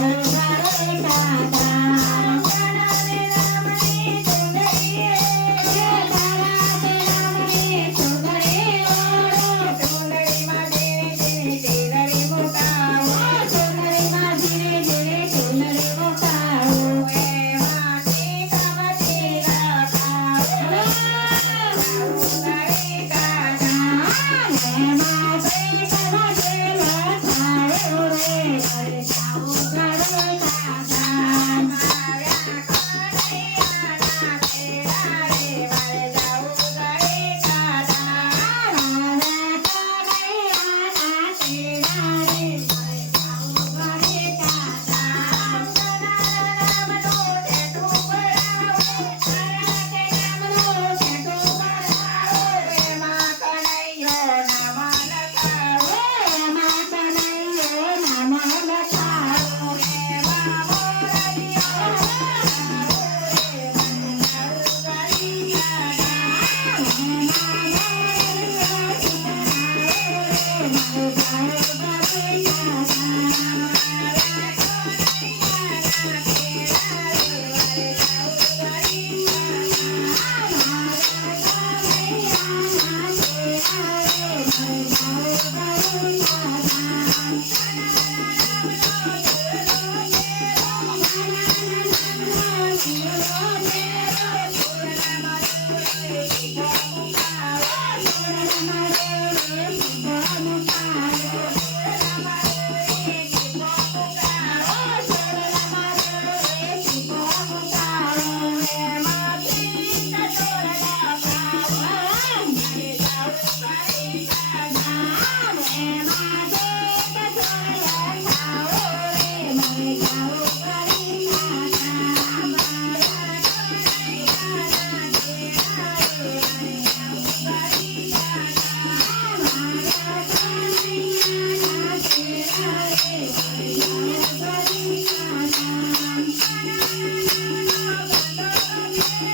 Música Yeah.